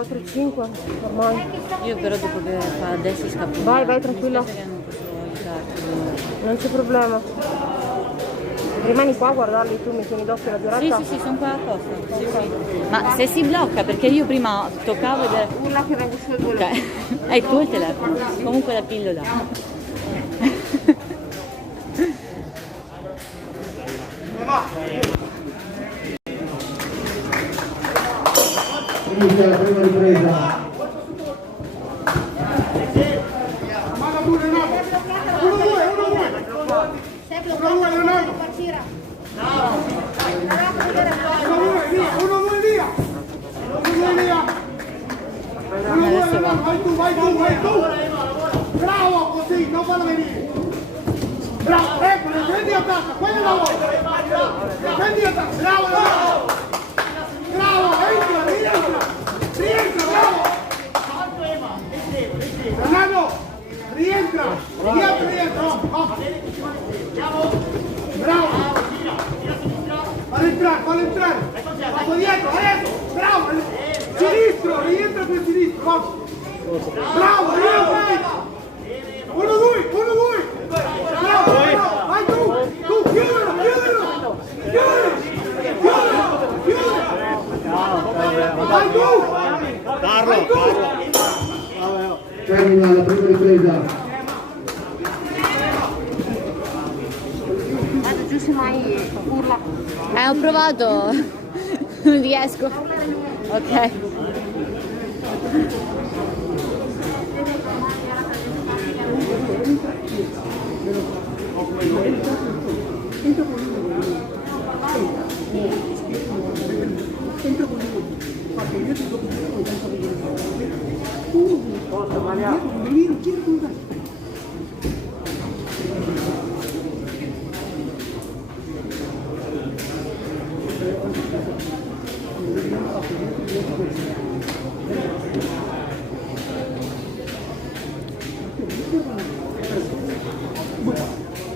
4-5 ormai. Io però dopo che fa adesso scappo. Vai, tranquilla. Mi spiace che non posso aiutarti. Non c'è problema. Rimani qua a guardarli, tu mi tieni d'occhio la diretta? Sì, sono qua apposta. Sì. Ma se si blocca, perché io prima toccavo ed era... Urla che vengo su e volo. Ok, hai tu il telefono. Comunque la pillola. Inizia la prima ripresa. Vai tu! Bravo così, non farlo venire! Bravo, eccolo, prendi a testa, quello è la volta! Prendi a testa, bravo! Bravo, rientra, bravo! Fernando, rientra! Bravo! Fallo entrare! Passo dietro, adesso! Bravo! Sinistro, rientra per sinistro, vamos! Bravo, rientra! 1-2! Bravo! Vai tu! Chiudilo! Vai tu! Termina la prima ripresa. Vado giù se mai urla. Ho provato. Non riesco. Ok.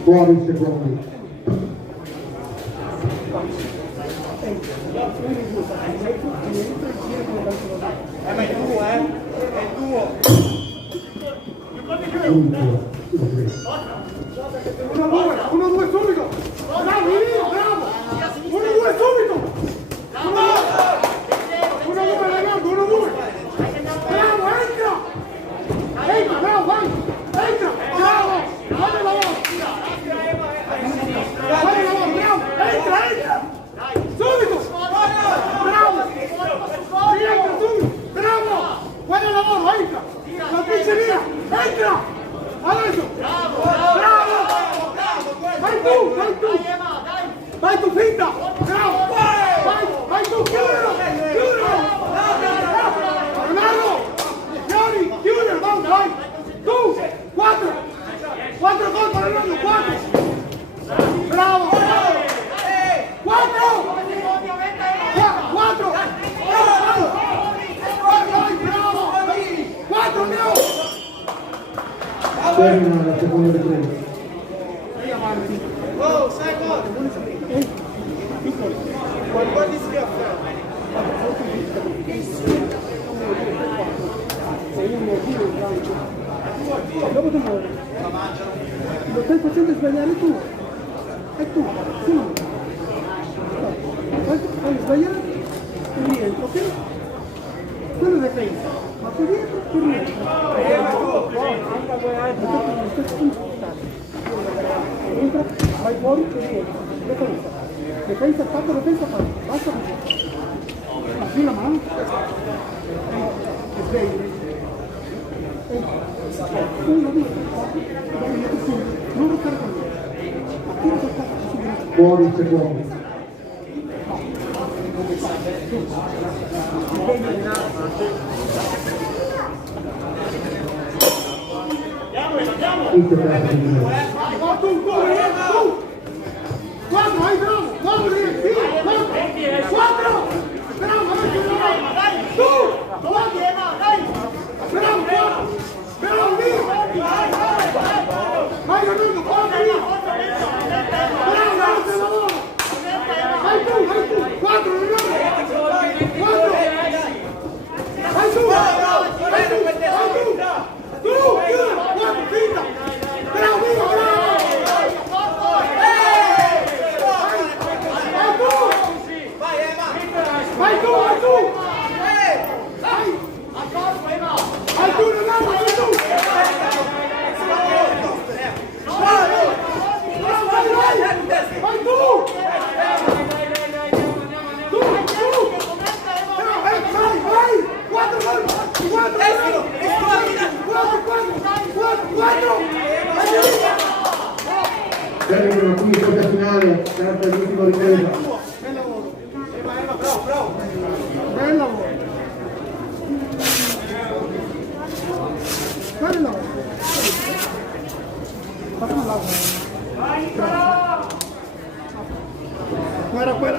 Fuori i secondi. Punto. 1-2 subito! Bravo! 1-2 subito! 1-2 ragazzi, 1-2! Bravo, entra, bravo, vai! Entra! Bravo! Fate la volta! Bravo! Entra! Subito! Bravo! Rientra subito! Bravo! Guarda il lavoro, entra! La pizzeria! Entra! Adesso! Bravo! Vai tu! Vai tu, finta! Bravo! Vai tu, chiudilo! Ronaldo! Fiori, chiudilo, vai! Tu! 4 colpi, Ronaldo, 4! Bravo! 4! 4, andiamo! Termina la seconda ripresa. Oh, sai cosa? Guardi schiaffo. Dopo ti muovi. Lo stai facendo sbagliare tu. E tu, sì. Fai sbagliare e rientro, ok? Quello è defensa. Ma tu rientro e rientro. Entra, vai fuori e rientro. Defensa fatto, basta così. Apri la mano. E svegli. 1, 2, 3, non rottare con me. Attira per fatto subito. Fuori i secondi. Intervento di minuto. Tu! 4, vai bravo! 4, bravo! Tu! 4! Bravo! Bravo! Vai Ronaldo, 4! Bravo! Vai tu! 4, Ronaldo! 4! Vai tu! Terminano qui il gioco finale, sempre l'ultima ripresa. Bel lavoro. Bravo. Bel lavoro. Bel lavoro. Facciamo un lavoro. Guarda quella.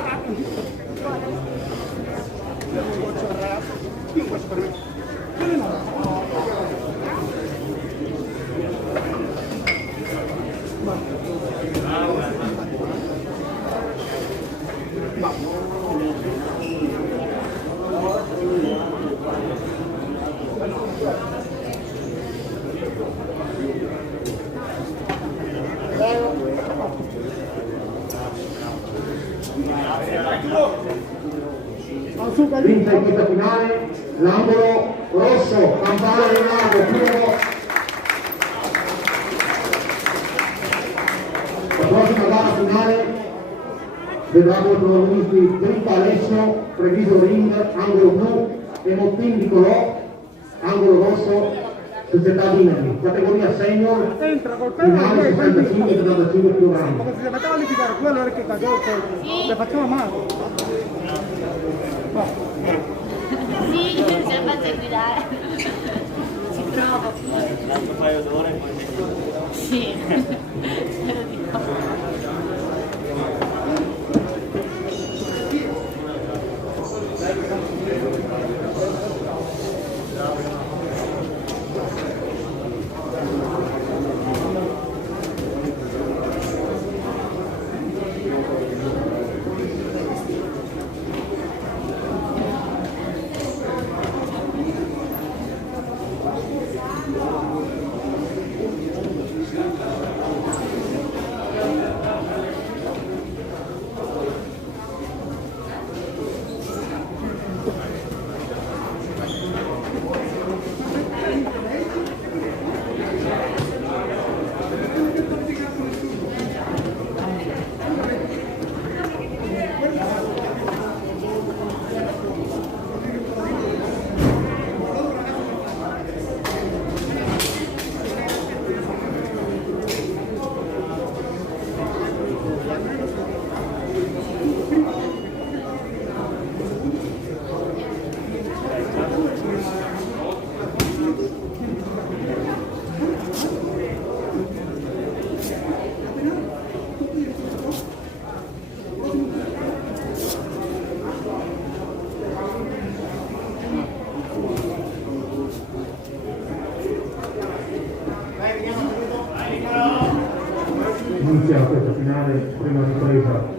Io faccio per me. Vince in questa finale l'angolo rosso, Campana Leonardo, primo. La prossima gara finale vedrà come protagonisti Dritta Alessio, Treviso Ring, angolo blu, e Mottin Nicolò, angolo rosso, Società Dinami, categoria senior, Entra col finale 65-75 kg. come se deve qualificare quello è che cagò il colpo. Le facciamo male. Sì, se va a guidare. Ci provo. Un paio d'ore. Sì, te lo dico. Inizia questa finale, prima ripresa.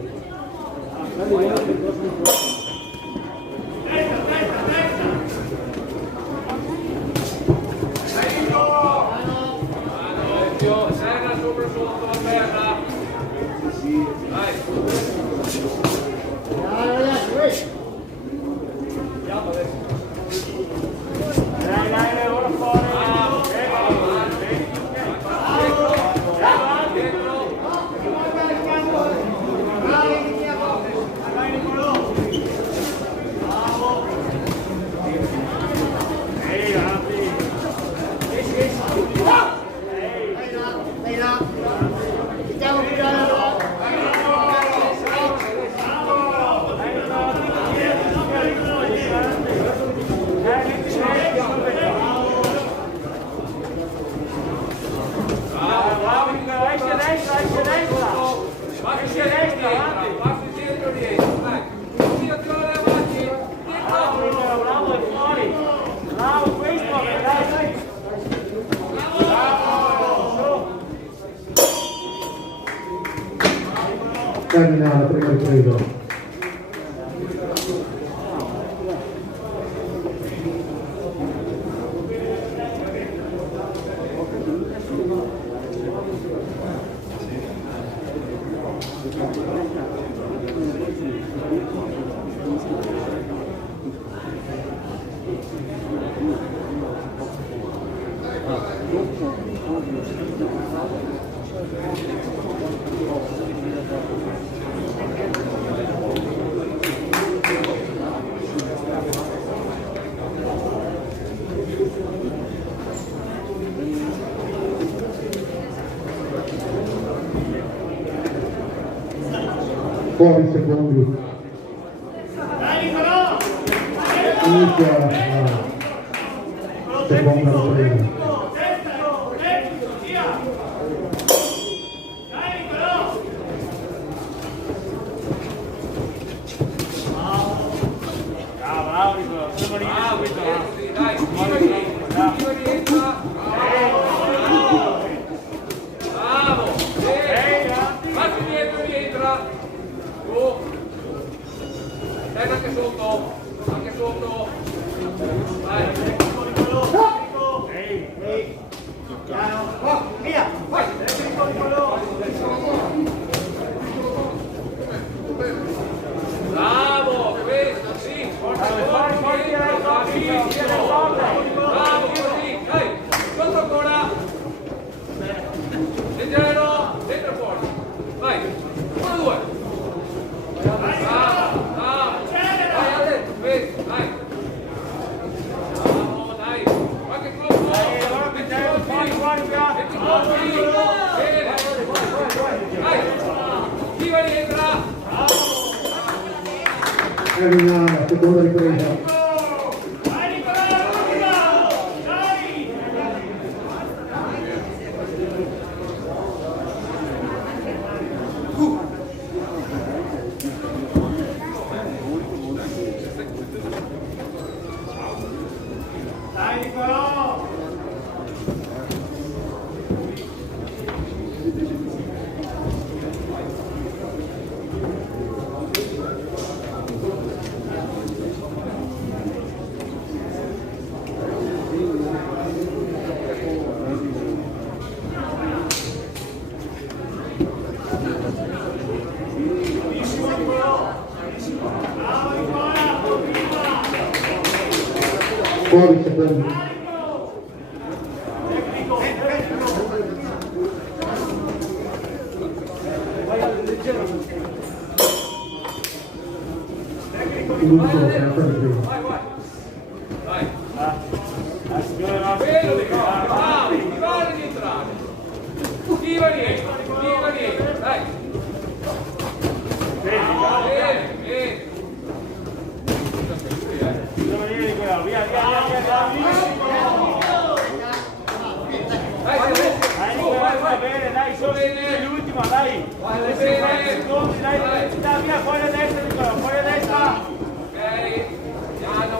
Termina la prima ripresa. Pochi secondi. Inizia la seconda ripresa. Anche sotto. Vai. Via, vai. Bravo, questo sì. Bravo, così. Dai, sotto ancora. Leggero, dentro fuori. Vai. 1, 2. Bravo, bravo. Vai, Ale, questo, dai. Bravo, dai. Qualche colpo. Metti colpi. Bene. Vai. Chi va rientra? Termina la seconda ripresa. Fuori secondi. L'ultimo terza ripresa. Vai. Bello di qua, bravo, ti vale di entrare. Chi va rientra, dai. Bene, bene. Vai bene, dai, solo l'ultima, dai. Vai bene, dai, via, fuori a destra, Nicola, fuori a destra. Ok, piano.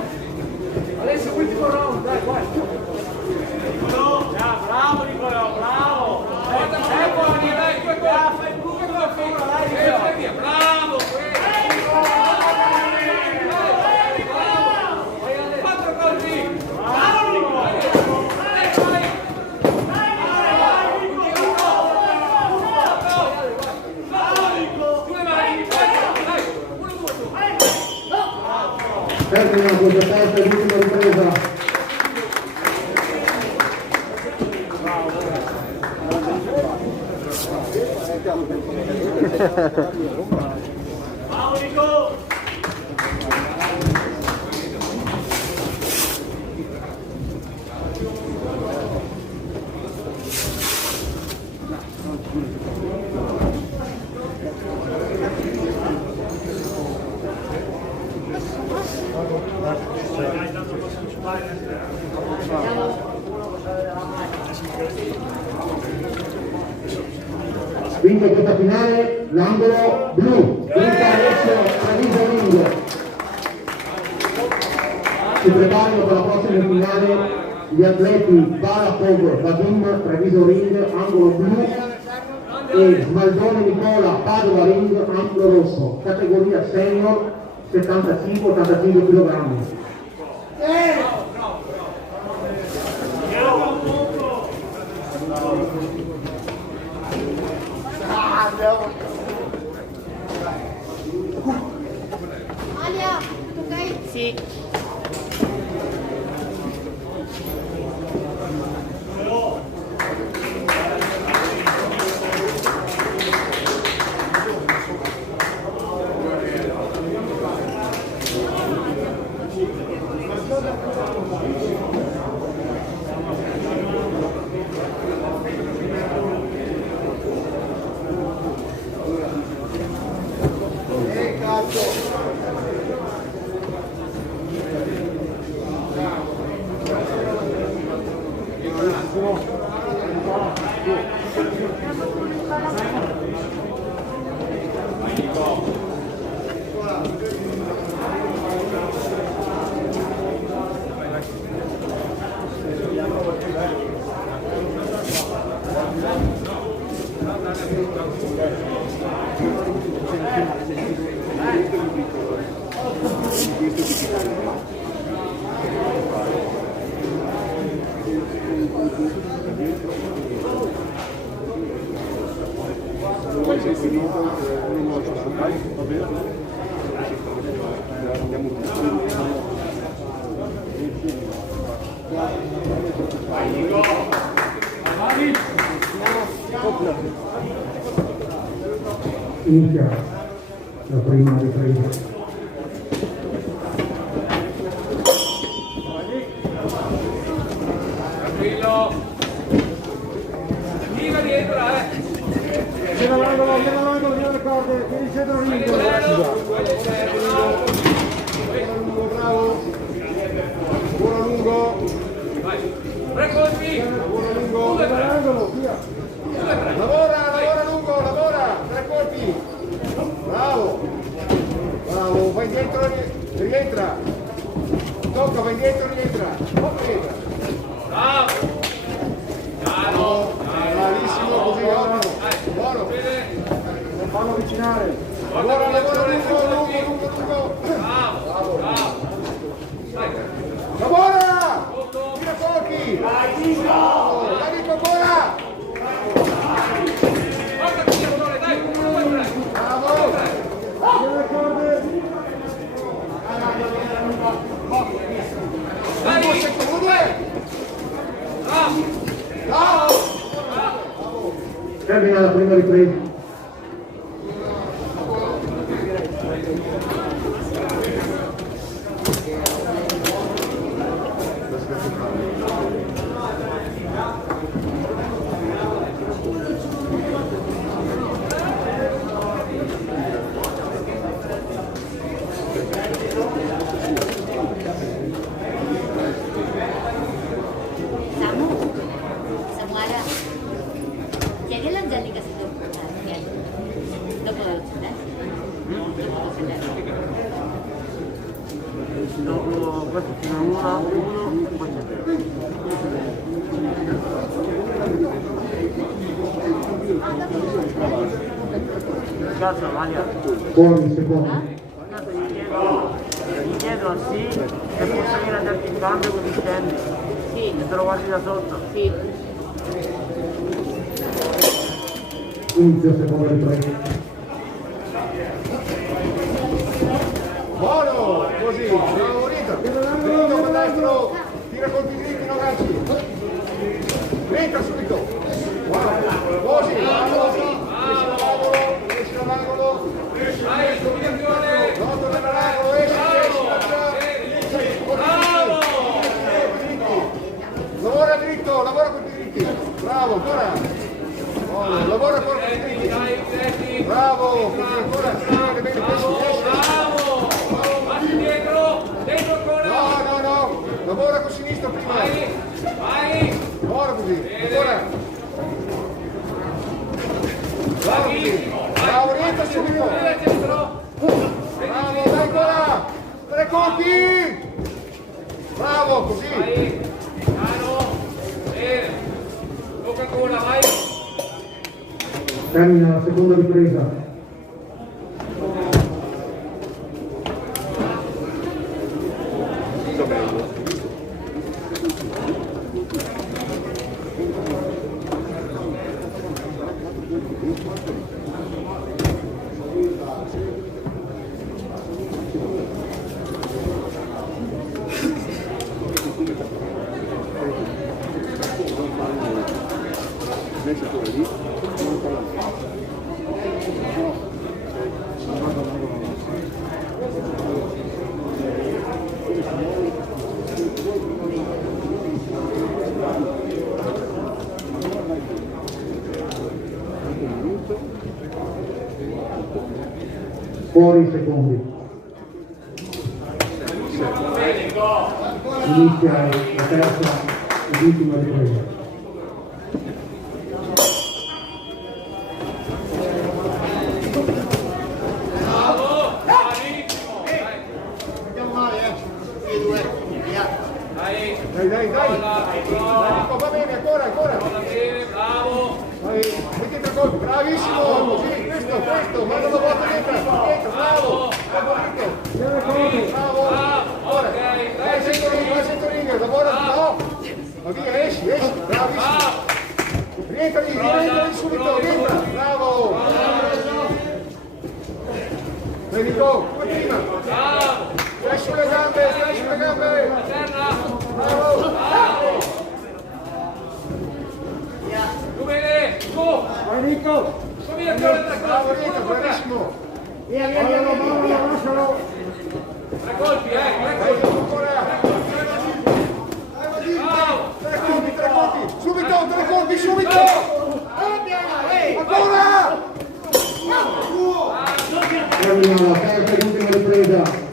Adesso ultimo round, dai, guarda. Bravo Nicola, bravo. Dai, buoni, dai, fai il buco della figura, dai, via, bravo. Termina questa terza e l'ultima ripresa. Bravo Nico! Vinto questa finale l'angolo blu, Luca Alessio Treviso Ring. Si preparano per la prossima finale gli atleti Bala Pogo, Vadim Treviso Ring, angolo blu, e Smaldone Nicola, Padova Ring, angolo rosso, categoria senior 75-85 kg. Alia, tutto ok? Sì. Inizia la prima ripresa. Tranquillo. Tira dietro, Vieni all'angolo, via le corde, vieni dietro il ring. Bravo. Buono lungo. Tre colpi. Buono lungo. Vieni all'angolo, via. Lavora lungo, lavora. 3 colpi. Bravo. Bravo, vai dietro, rientra. Tocca, vai dietro, rientra. Rientra. Bravo. Bravo. Bravissimo, così, ottimo. Buono. Non fallo avvicinare. Lavora lungo. Bravo. Lavora! Tira pochi! Dai dietro ancora! Guarda qui, Aurore, dai, 1, 2, 3. Bravo! Tira le corde! Dai! 1, 2! Bravo. Bravo! Termina la prima ripresa. Samuara. Jadi lang dyan kasi doon. Dopo sudah. Dopo sudah. Dopo questo si innamora uno, poi c'è te. Cazzo, Maria. Fuori il secondo. Guardate, gli chiedo sì, se posso venire a darti il cambio così scendi. Sì. E te lo guardi da sotto. Sì. Inizia la seconda ripresa. Buono! Così, bravo Rita! Dritto con destro, tira colpi dritti, non ganci! Rita subito! Così, bravo! Esci dall'angolo! Dai, combinazione. Non tornare all'angolo, esci! Bravo. Lavora dritto, lavora colpi dritti! Bravo, ancora! Buono, lavora colpi dritti! Dai, Zetti. Bravo! Così, ancora! Bene, Bravo. Passi dietro. Dentro ancora. No! Lavora con sinistra prima! Vai. Buono così! Ancora! Bravo così! Bravo, rientra subito! Centro. Bravo, dai ancora! 3 colpi! Bravo, così! Vai. Piano. Bene. Tocca ancora, vai. Termina la seconda ripresa. Fuori i secondi. Inizia la terza e l'ultima ripresa. Bravo. Bravissimo. Dai. Andiamo male, i due, via! Dai. Dai! Va bene, ancora! Va bene, bravo. Vai, metti 3 colpi, bravissimo! Ma via, esci, bravissimo. Rientrali subito, rientra. Bravo. Federico, come prima. Stai sulle gambe, Bravo. Tu bene, tu! Vai Nico. Bravo Nico, bravissimo. Via, lascialo. 3 colpi, 3 colpi! Tre colpi, subito! Ancora! Termina la terza e ultima ripresa.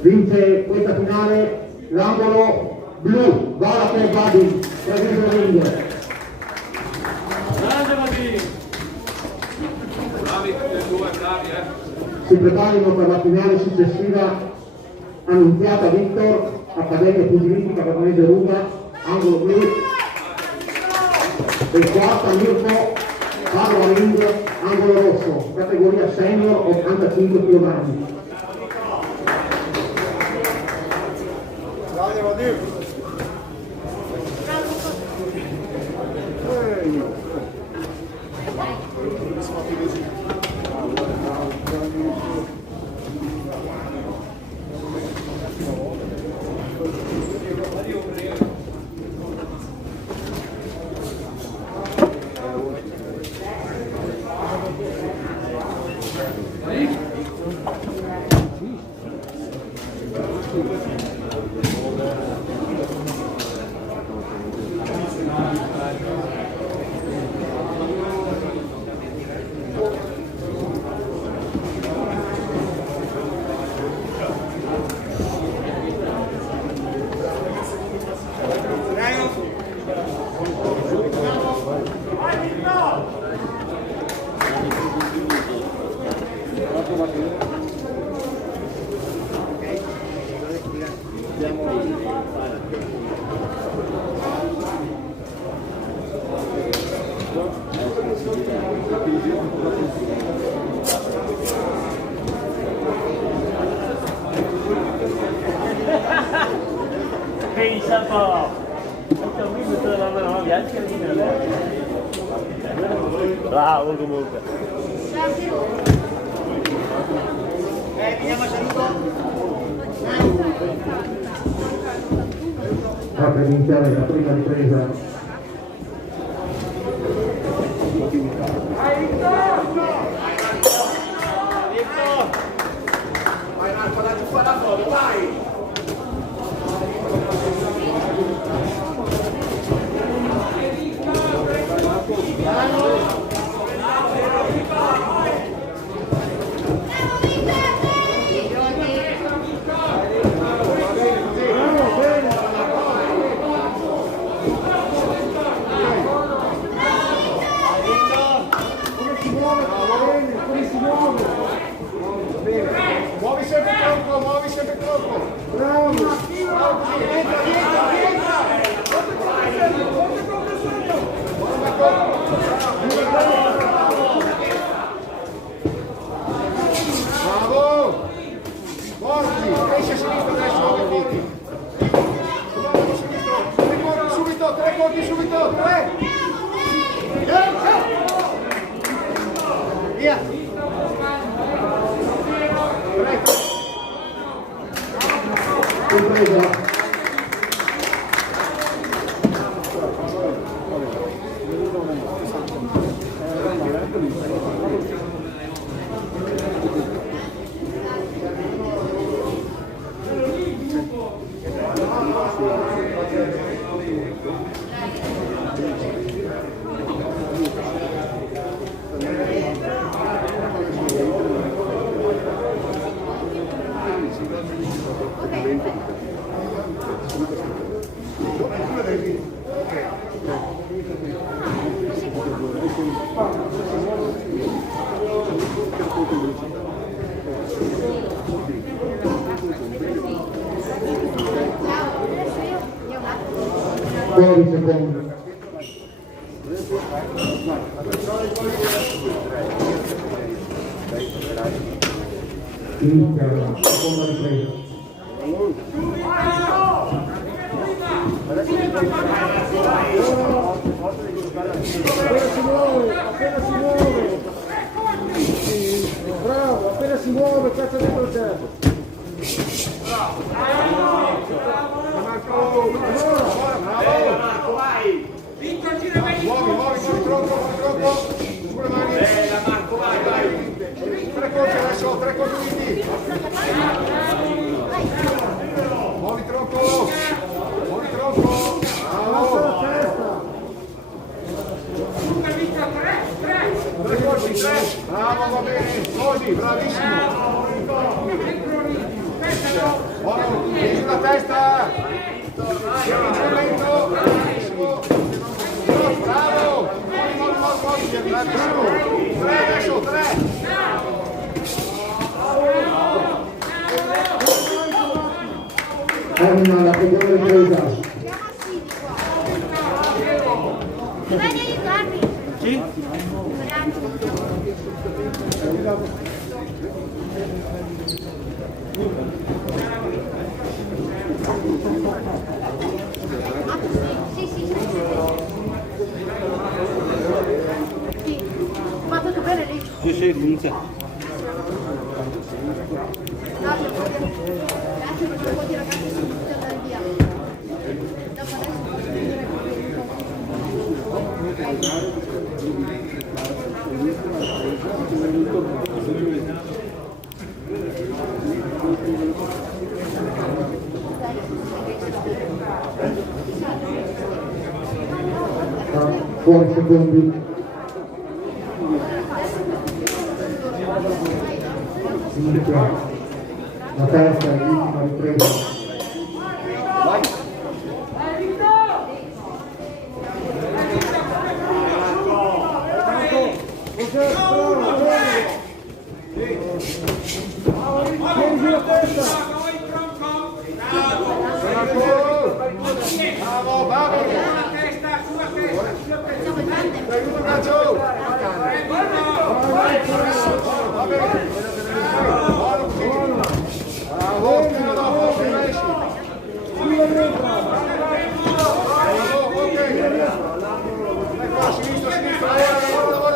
Vince questa finale l'angolo blu, Vala per Badi, Treviso Ring. Grande Badini! Bravi tutti e due, bravi Si preparino per la finale successiva Annunziata Victor, Accademia Pugilistica Catanese Ruga, angolo blu. E quarta Mirko, Padova Ring, angolo rosso, categoria senior 85 kg. Pensa un po'! Bravo comunque! Sta per iniziare la prima ripresa. Vai Marco, dai, fa la foto, vai! Muovi sempre troppo! Bravo! Rientra! Bravo! Forti! Esci a sinistra adesso, Vicky! Tre colpi subito! Via! Ripresa. secondi. Inizia la seconda ripresa. Appena si muove. Bravo, appena si muove, cazzo dentro il tempo. Marco, vai! Vinto, gira meglio! Muovi, troppo. Su le mani. Marco, vai! 3 colpi adesso, 3 colpi uniti. Muovi troppo. Bravo. 3 colpi, 3. Bravo, va bene. Così, bravissimo. Buono, tieni sulla testa. Lento. Bravissimo. Bravo. Muovi. Bravissimo. 3 adesso, 3. Termina la seconda ripresa. Vai ad aiutarmi. Sì? Sì. Ma tutto bene lì? Sì, funziona. Grazie perché un po' di ragazzi sono tutti andare via. Dopo adesso posso venire Fuori secondi. Inizia la terza e l'ultima ripresa.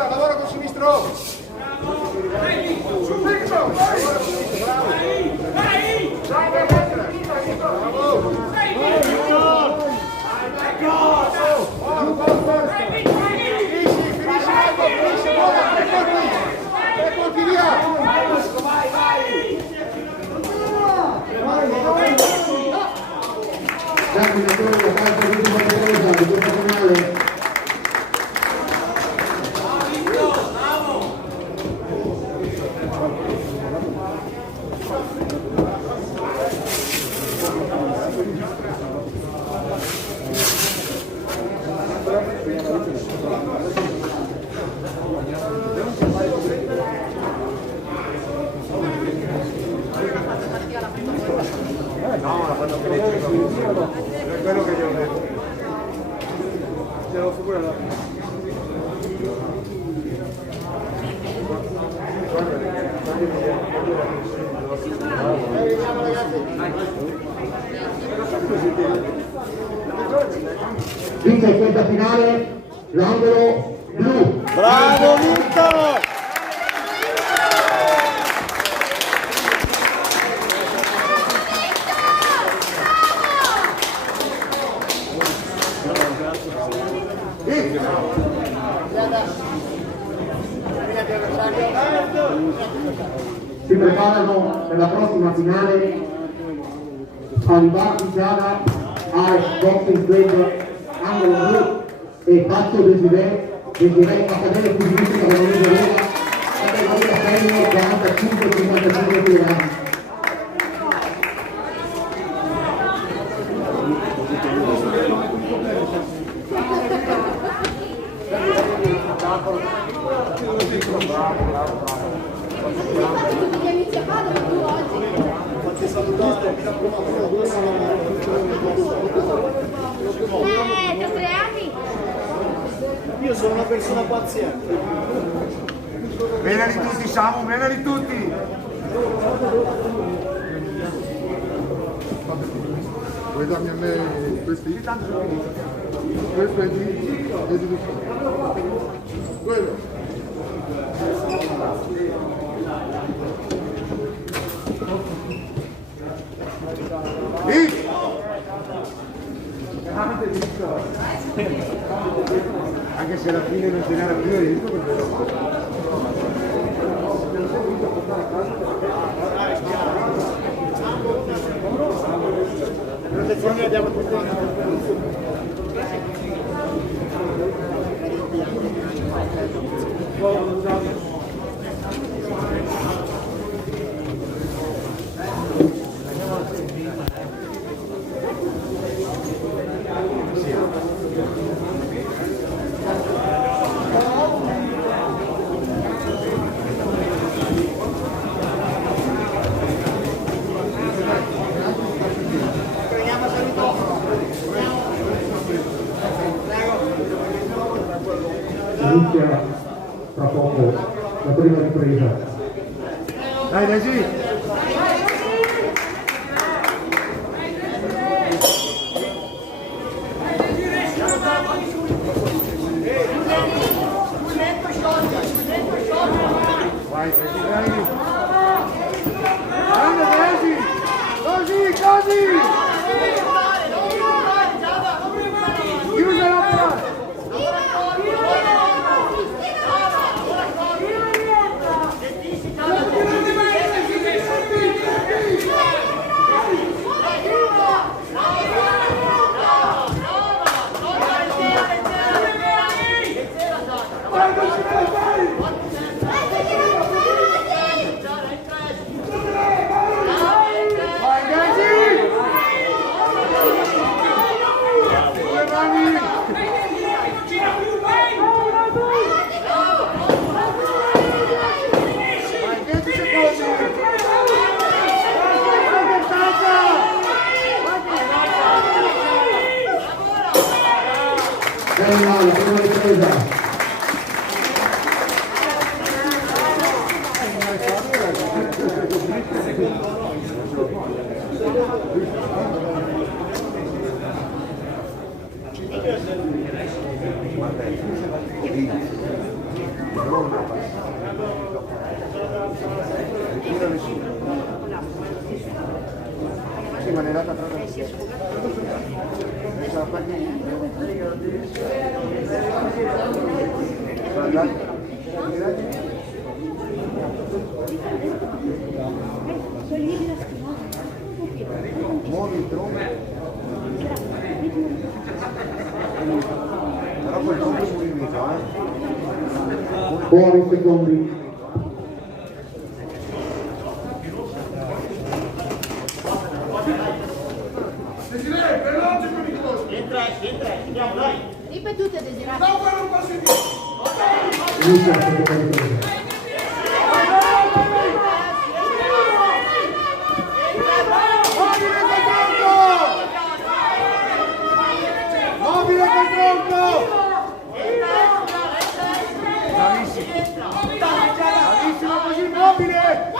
Lavora con sinistro. Terminazione la terza e l'ultima ripresa di questa finale. È quello che gli ho detto. Ce l'ho pure là. Vince in questa finale l'angolo blu. Bravo Vinto! Si preparano per la prossima finale Alibati Giada, Alex Boxing Club, angolo blu e Faccio Desiree Passagere Fuginistica Categoria Roma, categoria premio 45-55 kg. Castriamo! Io sono una persona paziente. Venali tutti, Samu, venali tutti! Vuoi darmi a me questi? Questo è di quello. Anche se alla fine non ce n'era più, hai visto perché Protezione abbiamo tutti. Inizia tra poco la prima ripresa. dai, Desi! Vai, Desi, dai! Grande, Desi! Così, così! Chiusa la porta! La prima ripresa. Sì, ma ne data tra muovi il tronco, però quel tronco è movimento, Buoni secondi. Ripetute, Desiderata. Inizia la seconda ripresa. mobile col tronco! Bravissimo così, mobile!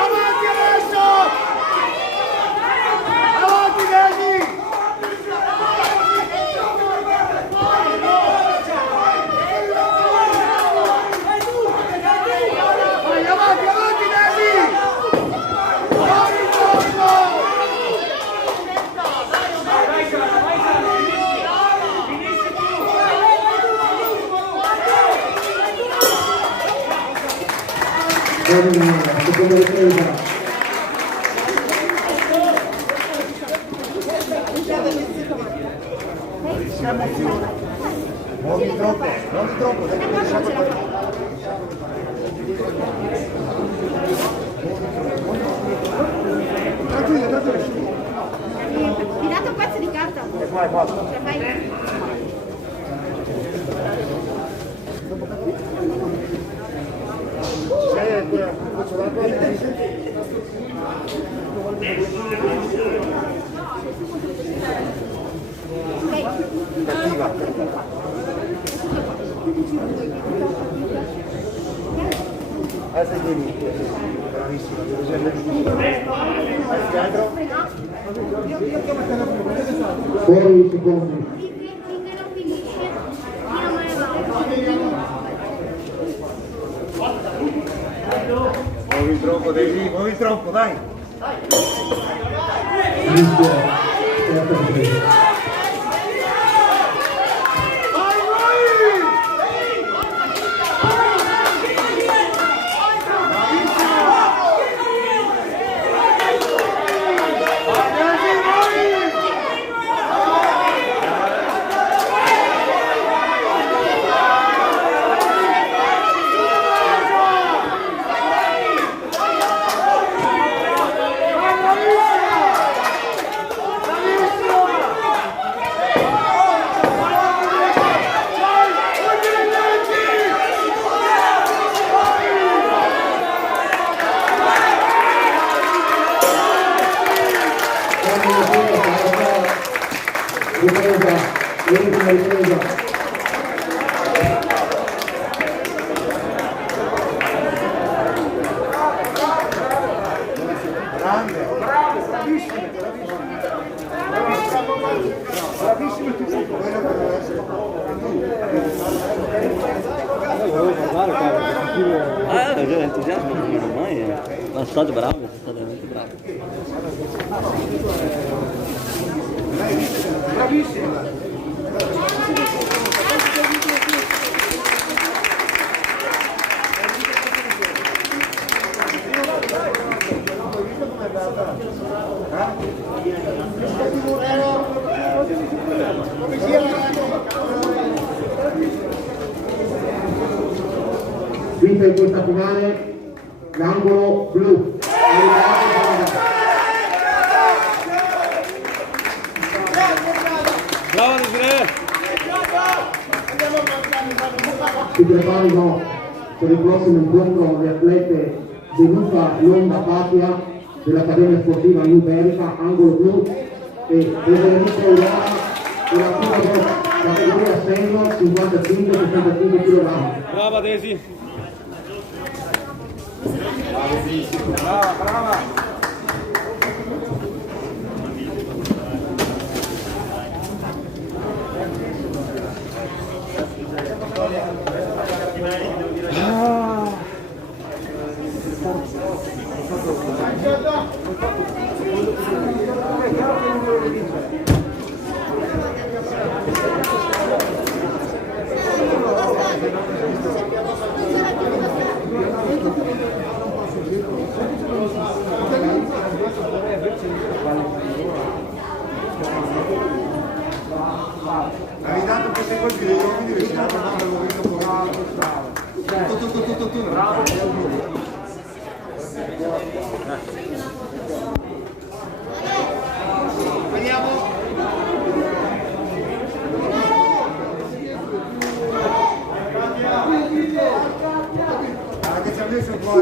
Avanti adesso! Avanti Desi! Vai avanti, avanti Desi! Fuori il tronco! Termina la seconda ripresa. Muovi troppo, lasciato poi. Tranquillo, tranquillo. Tirate un pezzo di carta. Vai, Ce la fai? Cattiva. Alza i piedi. Bravissimo. Fuori secondi. Finché non finisce, tira mai avanti. Muovi troppo, Daisy, muovi troppo, dai. Inizio. Terza partita. Ripresa. Grande. Bravo, bravissimo. Bravissimo tu. Quello che deve essere. L'entusiasmo non ormai sono state brave, sono state veramente brave. Bravissimo. Vinta in questa finale l'angolo blu. Bravo Desiree! Si preparino per il prossimo incontro le atlete di Luca Lionda Patria dell'Accademia Sportiva New Berica, angolo blu, e Federico Aurora della prima categoria senior 55-65 kg. Brava Desi! Brava, brava. Hai dato questi colpi degli uomini che si hanno dato il momento bravo. Bravo. Vediamo. Che ci ha messo un po'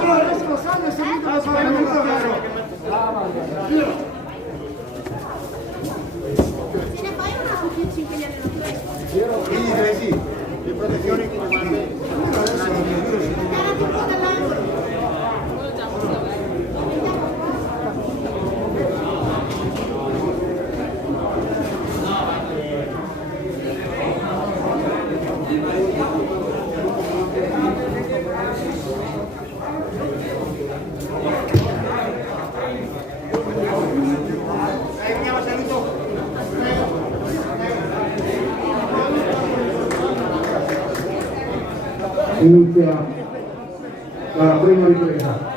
allora adesso lo sanno e seguito la Ce ne fai una su più 5 gli allenatori? quindi sì, le protezioni come Era tutto dell'angolo. Inizia la prima ripresa.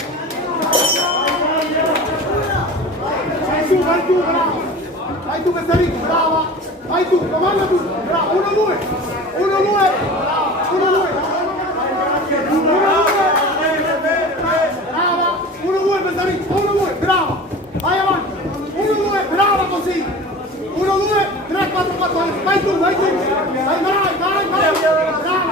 Vai tu, bravo! Vai tu Pestarito, brava! Vai tu, comanda tu! Bravo, 1-2! 1-2! Bravo, 1-2! Brava! 1-2 Pestarito, 1-2, brava! Vai avanti! 1-2, brava così! 1-2, 3-4-4, vai tu! Vai, vai! Bravo!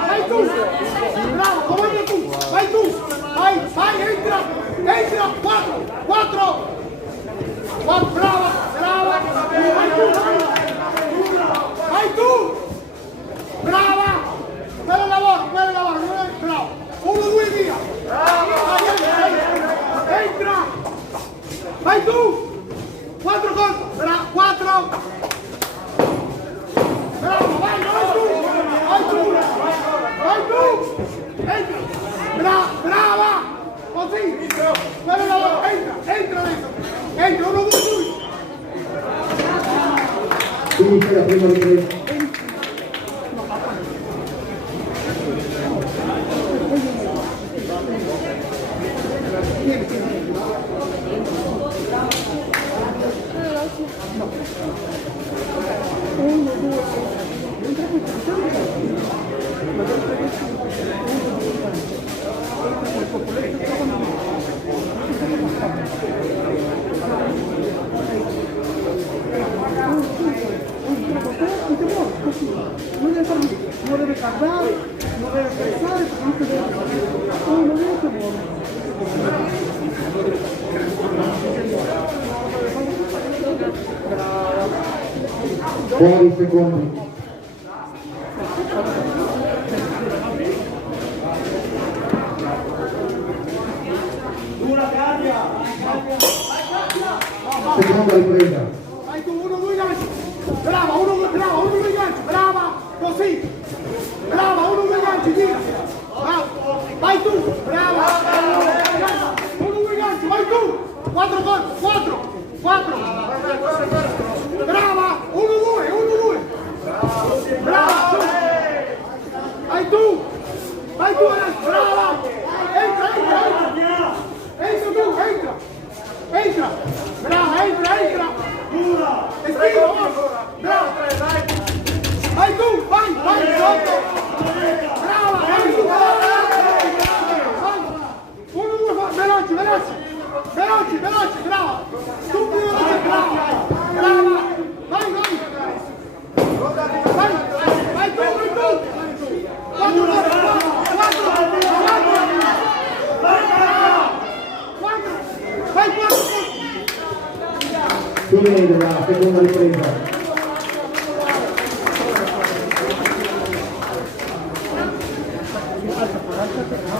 tu! 4 colpo! Bravo! 4! Bravo! Vai tu! Vai tu! Vai tu! Entra! Brava! Così! Entra dentro! Entra! 1, 2, 2! Finisce la prima ripresa. Non deve guardare, non deve pensare, non deve muovere. Fuori secondi. Seconda ripresa. Vai tu, 1, 2, ganci. Brava, 1, 2 ganci. Brava, così. Brava, 1, 2 ganci, gira. Brava. Vai tu, brava. 1, 2 ganci, vai tu. 4 colpi, 4. Brava, 1, 2, 1, 2. Brava. Vai tu. Vai tu, adesso. Brava. Entra. Entra tu, entra. Brava, entra. Esquiva. Brava. Vai tu, vai, sotto. Brava, vai tu. Vai. 1, 2, veloci, brava. Tu veloce, brava. Vai tu. 4, vai 4. Fine della seconda ripresa.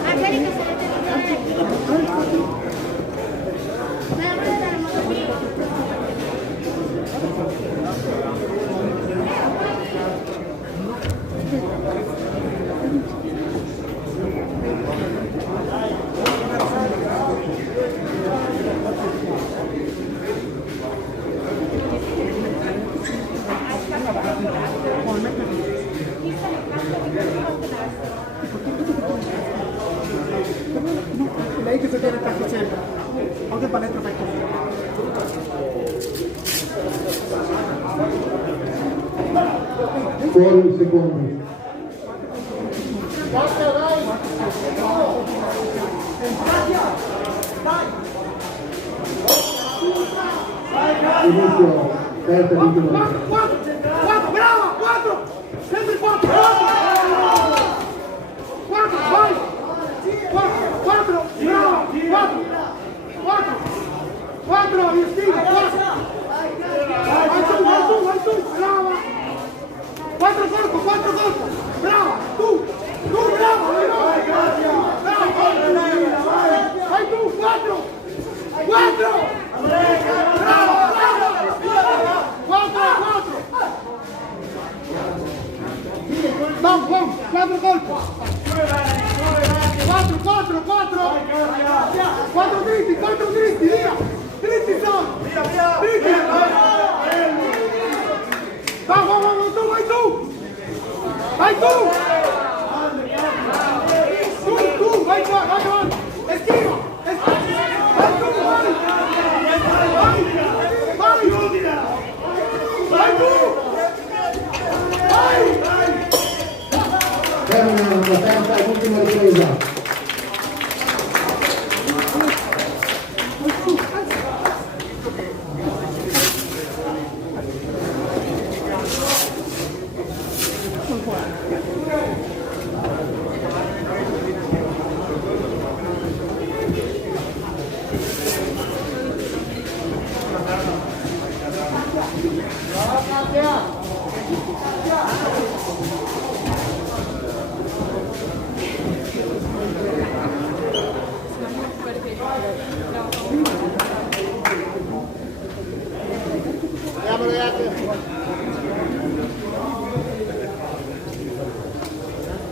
Magari che sarete Lei che vedere perché sempre. Anche palestra fai così. Fuori secondi. Inizio terza ripresa. 4, brava, 4. Sempre 4. 4, vai. 4, brava, 4, io scrivo, 4. Vai tu, brava. 4 colpo, brava, tu, brava, vai tu, 4, brava, 4 colpo. 4 dritti, via. Dritti sono. Dritti. Vai tu. Tu, vai avanti. Esquiva. Vai tu, vai tu. Termina la terza e ultima ripresa.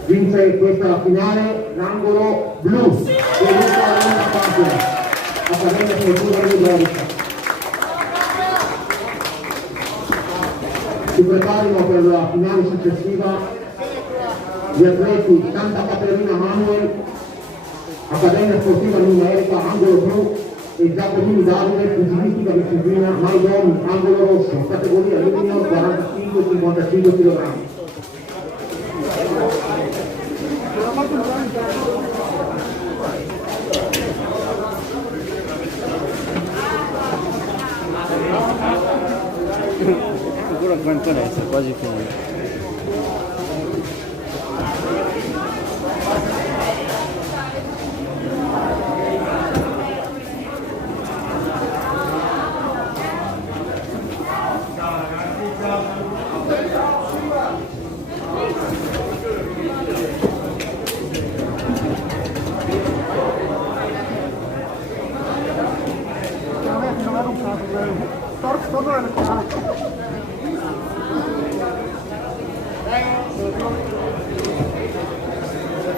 vince questa finale l'angolo blu che vince la Ringa Spazio. Accademia Cultura Idraulica. Si preparino per la finale successiva gli atleti Santa Caterina Manuel, Accademia Sportiva Numerica, angolo blu, e Giacomini Davide, pugilistica disciplina Maidoni, angolo rosso, categoria junior 45-55 kg. Ancora quanto resta, quasi finito.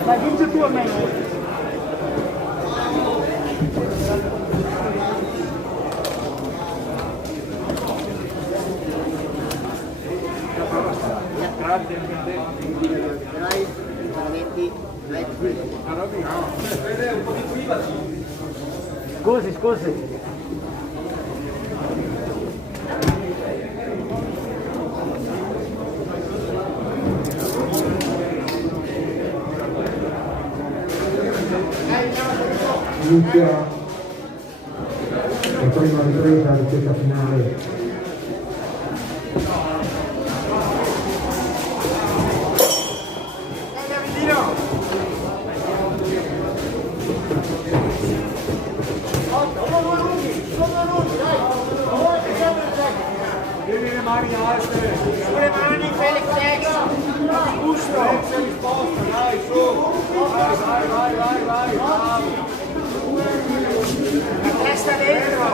Vai, vince tu almeno. Scusi. Inizia la prima ripresa di questa finale. Tieni le mani alte. Sulle mani, Felix X. Giusto. Senza risposta, dai, su. Vai. La testa dentro.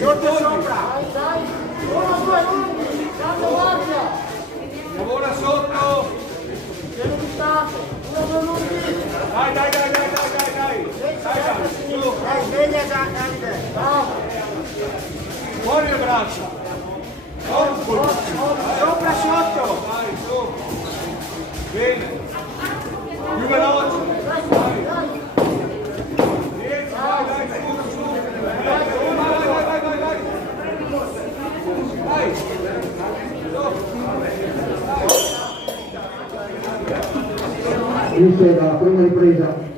Sotto e sopra. Uno, due, lunghi. Tanto guardia. Lavora sotto. Tieni distanza. Uno, due, lunghi. Dai. Su. Sveglia già, Davide. Fuori le braccia. Sopra, sotto. Dai, su. Bene. Più veloce. Vai. Dietro, vai, su. Vai. Inizia la prima ripresa.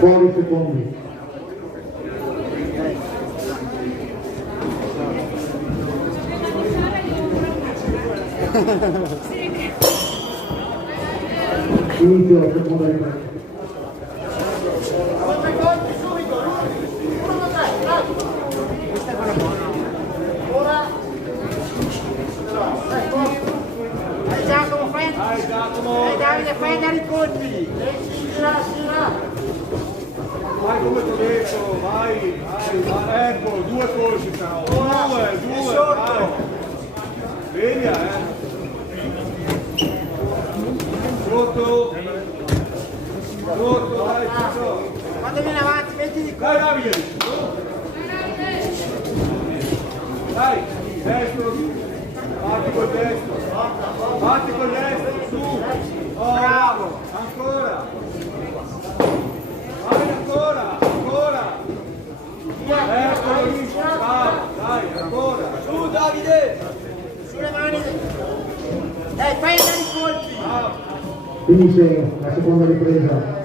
Fuori secondi. Inizio la seconda ripresa. Dai Giacomo, fai. Dai, Giacomo. Dai Davide, fai andare i colpi. Gira. Vai come ti ho detto, vai. Ecco, 2 colpi però. 2, vai. Veglia, Sotto, dai, Ciccio. Quando viene avanti, metti di Dai, Davide. Dai, destro. Batti col destro, su. Oh, bravo. Ancora. Vai ancora. Eccolo lì, dai, ancora. Su Davide! Sulle mani! Dai, fai andare i colpi! Finisce la seconda ripresa.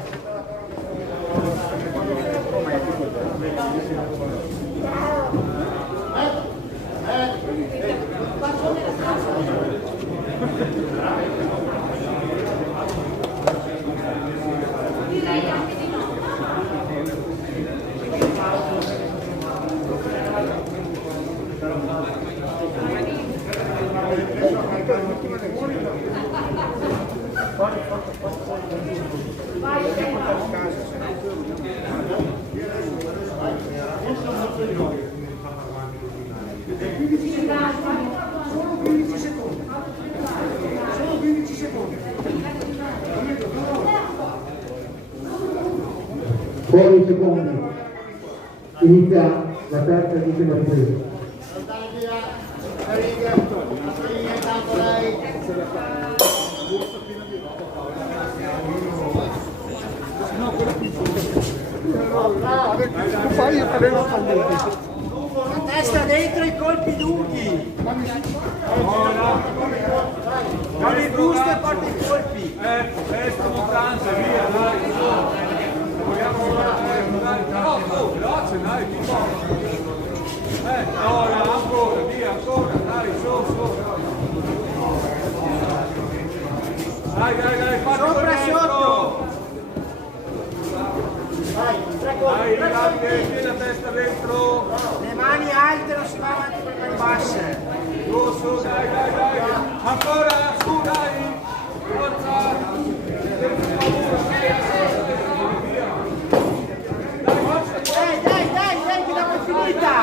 Fuori secondi, inizia la terza e l'ultima ripresa. Testa dentro i colpi lunghi. Non li busta e porta i colpi. Ecco, testa, montanza, via, dai. No, veloce, dai, ora, ancora, via, ancora, dai, su. Dai, fatti Sopra, sotto. Dai, tieni la testa dentro. Le mani alte, non si va avanti con le mani basse. Su, dai. Ancora, su, dai. Forza. Dai, che l'abbiamo finita.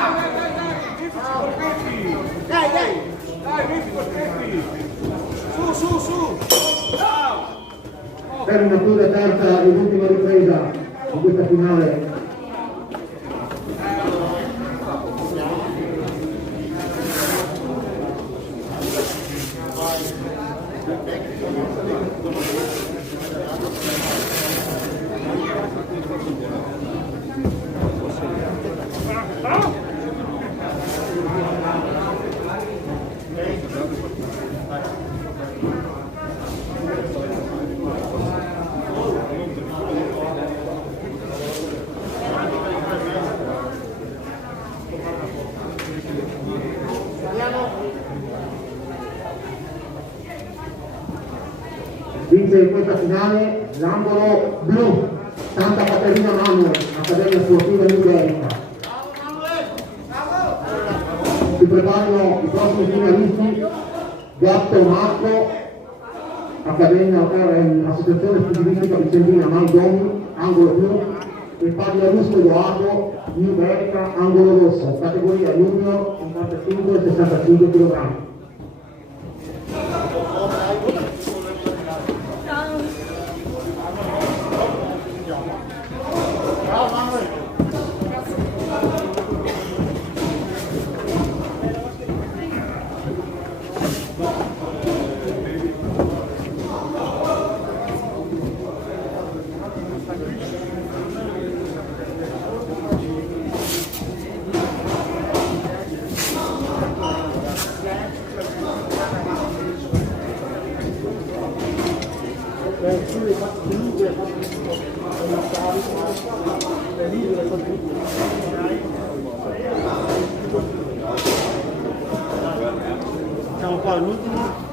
Dai, 20 colpetti. Su. Termina qui la terza e l'ultima ripresa di questa finale. Vince in questa finale l'angolo blu, Santa Caterina Manuel, Accademia Sportiva Iberica. Si preparano i prossimi finalisti, Gatto Marco, Associazione Pugilistica Vicendina Maldoni, angolo blu, e Pagliarusco Edoardo, Iberica, angolo rosso, categoria junior 55 e 65 kg. Siamo qua all'ultimo.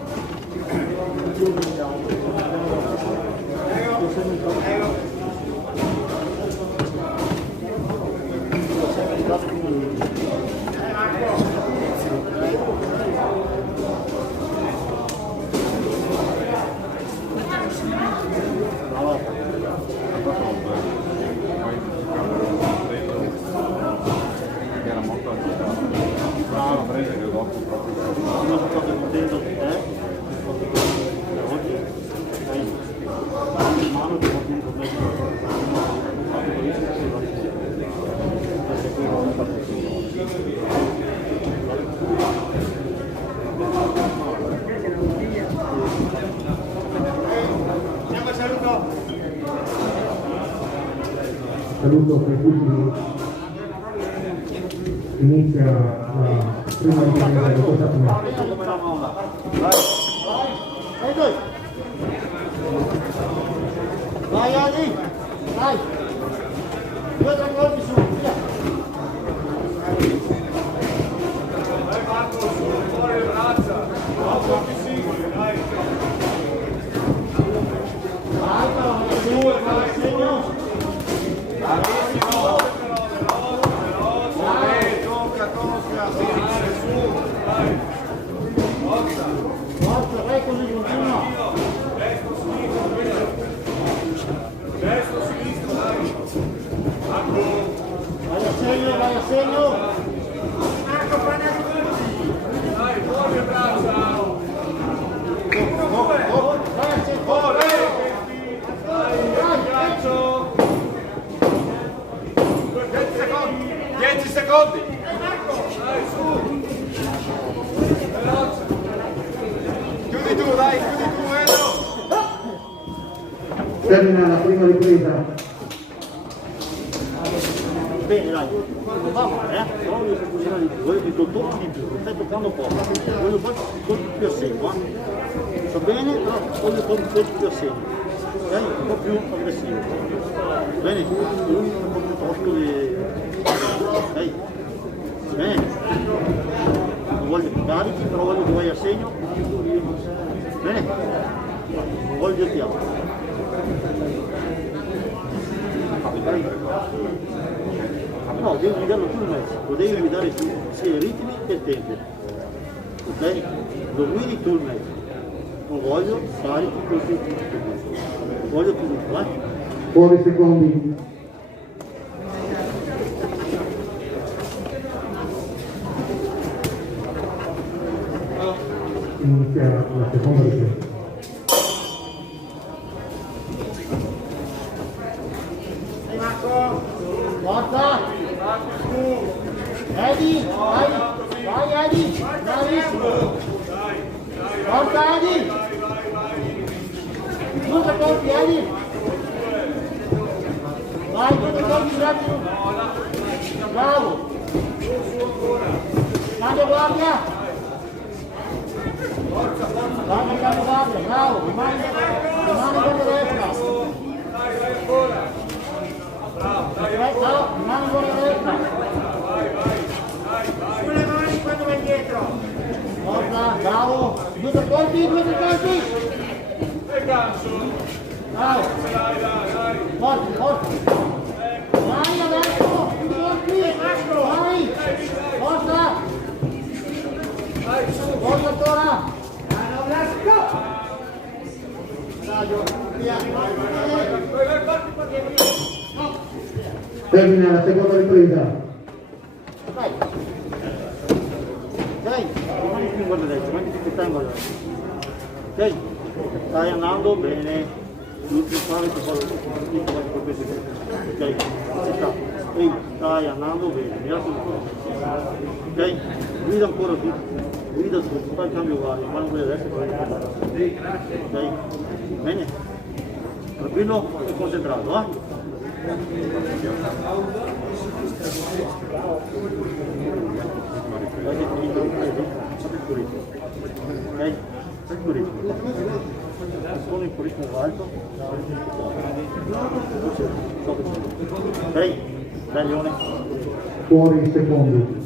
Saluto per tutti. Inizia la prima ripresa di questa finale. Vai Adi, vai. 2 3 colpi su, via. Dai Marco, su, fuori le braccia. No, colpi singoli, dai. Vai, vai, segno. Bravissimo. Tocca, su, dai. Forza. Forza, vai così, continua. Destro, sinistro, dai. Marco. Vai a segno. Marco, prendi tutti. Dai, fuori le braccia. Vai a segno. Fuori. Dai, ghiaccio. 10 secondi. 10 secondi. Dai, su. Veloce. Chiudi tu, dai, chiudi tu, Edo. Termina la prima ripresa. Bene, dai. Non va male, però voglio che così di più. Voglio che tu tocchi di più, non stai toccando poco. Voglio poi colpi più a segno, sto bene, però voglio colpi più a segno. Ok? Un po' più aggressivo. Bene? Un po' più tosco di... Ok? Bene. Non voglio che carichi, però voglio che vai a segno. Bene? Non voglio ti apro. No, devi guidarlo tu il mezzo, lo devi guidare tu, sia i ritmi che il tempo. Ok? Lo guidi tu il mezzo. Non voglio carichi così. Voglio tutto, Fuori secondi. Inizia la seconda ripresa. Forza! Edi, vai Edi, bravissimo! Forza Edi! 2 colpi Edi! Vai, 2 colpi rapido! Bravo! Cambia guardia! Cambia guardia, bravo! Rimani con la destra! Dai, ancora. Bravo, dai, Ciao, rimani con la destra! vai. Sulle mani quando vai dietro! Forza, bravo! 2 colpi! E gancio. Bravo! Dai. Forti! Vai adesso! 2 colpi! Vai! Forza! Dai, su. Forza ancora! Termina la seconda ripresa. Vai! Dai! Rimani più in guardia destra, rimani più in guardia destra. Ok? Stai andando bene. Non ti fare che fare ok? Ci sta. Ehi, stai andando bene, mi raccomando. Ok? Guida ancora tu. Guida tu, fai il cambio vario, ma non guida destra, fai il cambio vario. Ok? Bene? Tranquillo e concentrato, eh? Vai che finito, fate il pulito. Ok? Fai il pulito. Sono il ritmo alto. Ok? Dai Leone. Fuori secondi.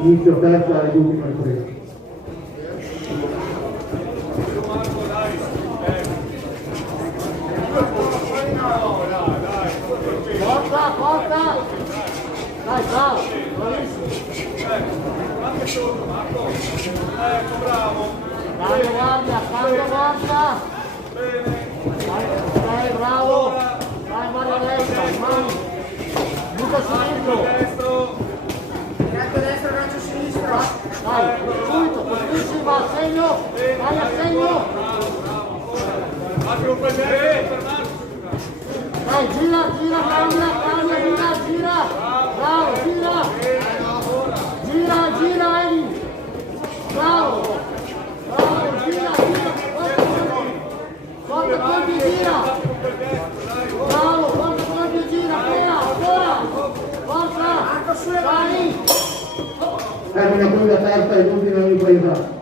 Inizio terza ed ultima ripresa. Forza! Dai, bravo! Bravissimo! Anche sotto, Marco. Ecco, bravo. Cambia guardia! Bene. Dai, bravo! Vai, guardia destra, rimani! Butta sinistro! Destro. Ghiaccio destra, ghiaccio sinistro! Dai, subito, così va a segno! Vai a segno! Marco, un presente per Marco. Dai, gira, gira! Bravo, gira! Gira, Edi! Bravo, gira! Forza colpi, gira! Bravo, forza colpi, gira! Ancora! Forza! Vai! termina qui la terza e l'ultima ripresa.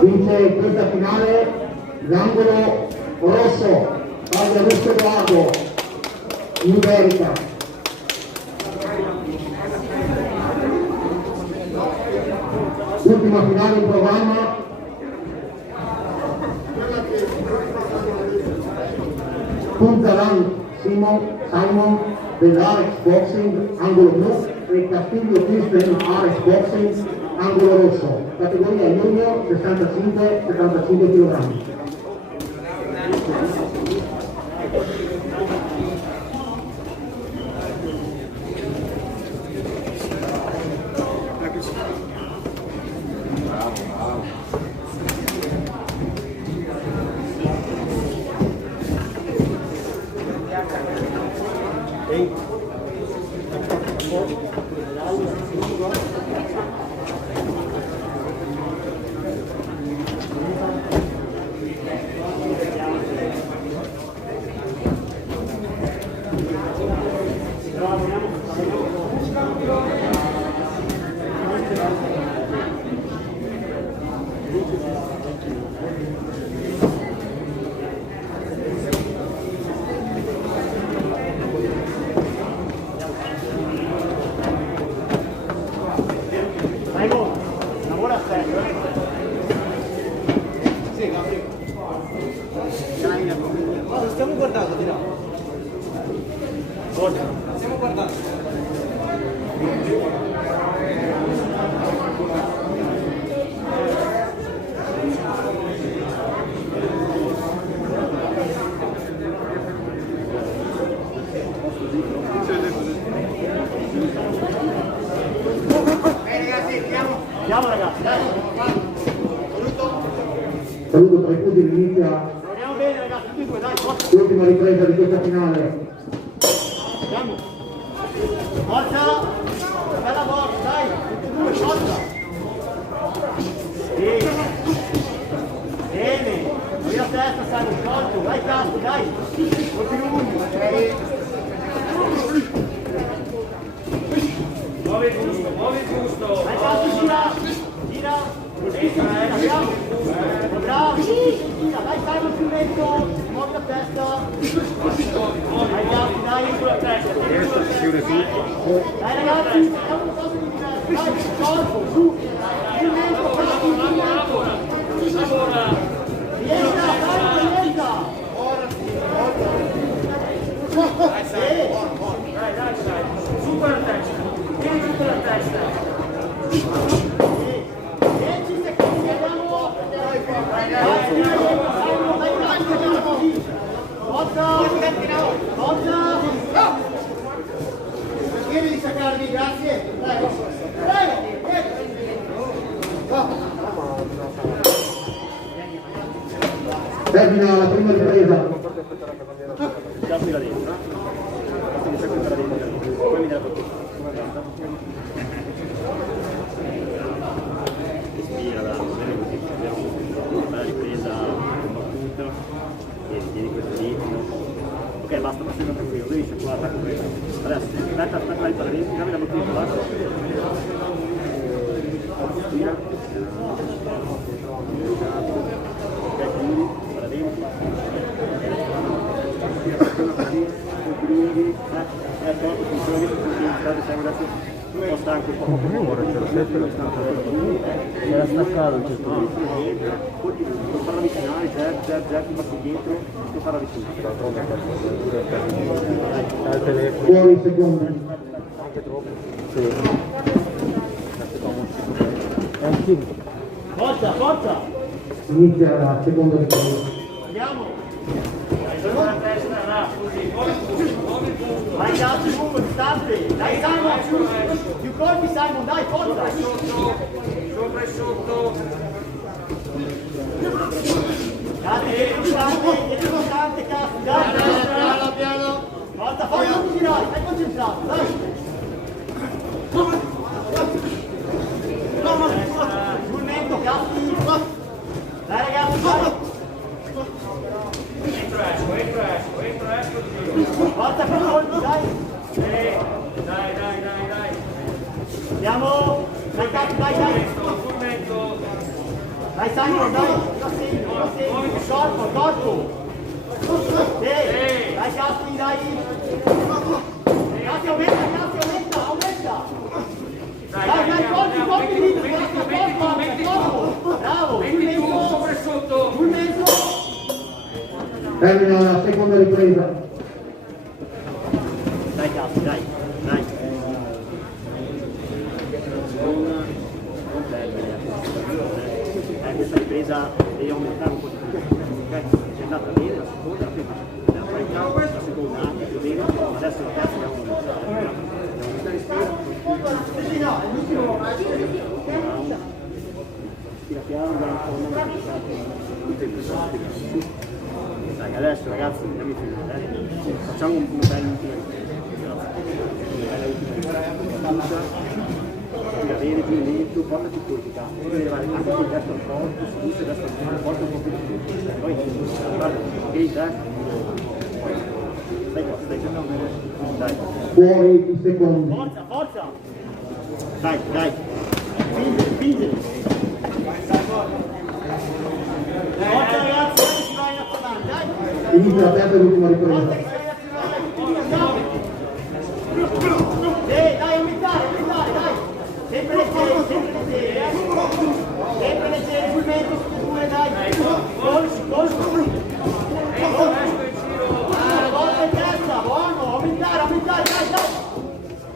Vince questa finale l'angolo rosso, Padre Augusto Drago, Iberica. Ultima finale in programma. Puntalan Simon dell'Arex Boxing, angolo blu, e Castiglio Kristen Arex Boxing, angolo rosso, categoria junior 65 kg. Stiamo guardando di là. Stiamo guardando. Andiamo ragazzi, dai. Saluto tra i pugili, inizia Andiamo bene ragazzi, tutti e due, dai, forza. l'ultima ripresa di questa finale. Andiamo. Forza. Bella box, dai. Tutti e due, forza. Sì. Bene. Vai a testa, sai, sciolto. Vai Castro, dai. Continua. Muovi giusto. Vai Castro, gira. Gira. Andiamo. Bravo. Gira, dai, sai, più lento. Muovi la testa. Vai Castro, dai. Sulla testa. Dai ragazzi, facciamo una cosa di diverso. Dai, corpo, su. Più lento, Castro, più lento. Rientra, dai, rientra. Dai. Super la testa. Tieni tutta la testa. 10 secondi, andiamo. Forza. Vieni di saccarmi, grazie. Prego. Termina la prima ripresa. Dammi la dentro, poi mi dà la respira, bene così, la ripresa combattuta e tieni questo ritmo. Ok, basta, passare sempre qui, vedi se qua attacco questo. Adesso, aspetta il paradisi, dammi la bottiglia d'acqua. Respira. Ok, quindi, paradisi. Quindi, funzioni, siamo adesso un po' stanchi, un po' era staccato un certo punto. Non farla avvicinare, Jack, passi dietro, non farla avvicinare. Fuori secondi. Anche troppo. Sì. È un film. Forza. Inizia la seconda ripresa. Andiamo! Vai Gatti, lungo, distante! Dai Simon, più colpi Simon, dai, forza! Sopra e sotto. Gatti, dietro distante, cazzo, dai! Piano! Forza, forza, non ti girare, stai concentrato, dai! Sul mento, Gatti! Dai ragazzi, dai! Entro, giro. Forza per colpi, dai! Dai. Andiamo! Dai Gatti, dai! Sul mezzo. Dai Simon, dai! Corpo! Sì! Dai Gatti, dai! Gatti, aumenta! Dai, colpi lì! Corpo! Bravo! Sul mezzo! Termina la seconda ripresa. Dai Gatti, dai! Questa ripresa devi aumentare un po' di più, ok? È andata bene la seconda, la prima la seconda anche più o meno, adesso la terza dobbiamo dai, adesso ragazzi andiamo in finire, facciamo un bel ultimo tira bene, giù lento, portati colpi, devi arrivare anche il destro al corpo, sinistra e destro al corpo, porta un po' più di più. Poi guarda, ok, dai qua, dai. Fuori i secondi. Forza! Dai! Spingere! Forza ragazzi, si va in affondare, dai! Inizia la terza e l'ultima ripresa. Dai, aumentare, dai! Sempre leggeri, sul mezzo, tutte e due, dai! Colpi! Volta in testa, buono! Aumentare, dai!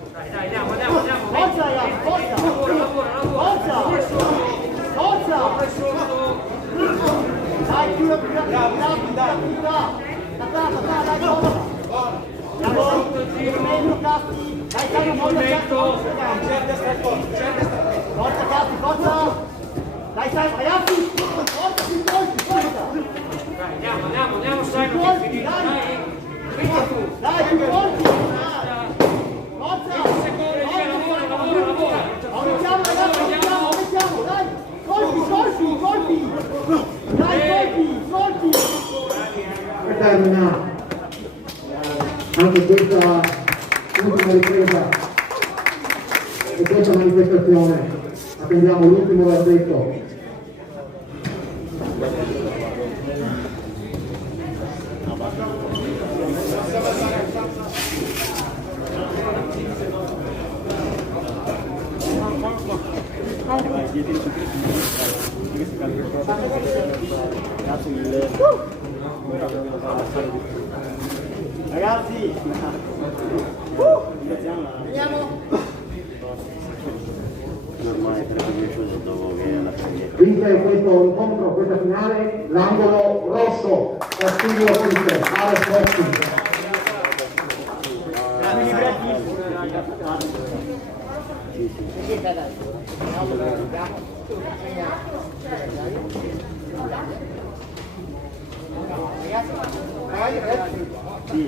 Dai, andiamo. Forza ragazzi, forza! Dai, più rapidità! Dai, andiamo! Movimento, Casti! Dai, cambia movimento! Forza, Casti, forza! Dai, ragazzi! Forza, più forza! Andiamo, Simon, Colpi, finito, dai! Quindi tu. Dai, più colpi! Forza! Lavora. Aumentiamo ragazzi, aumentiamo, dai! Colpi! Dai, colpi! E termina anche questa ultima ripresa e questa manifestazione. Attendiamo l'ultimo verdetto. Ragazzi! Vince questo incontro, questa finale, l'angolo rosso, Castillo Fitte, Alex Rossi. Sì,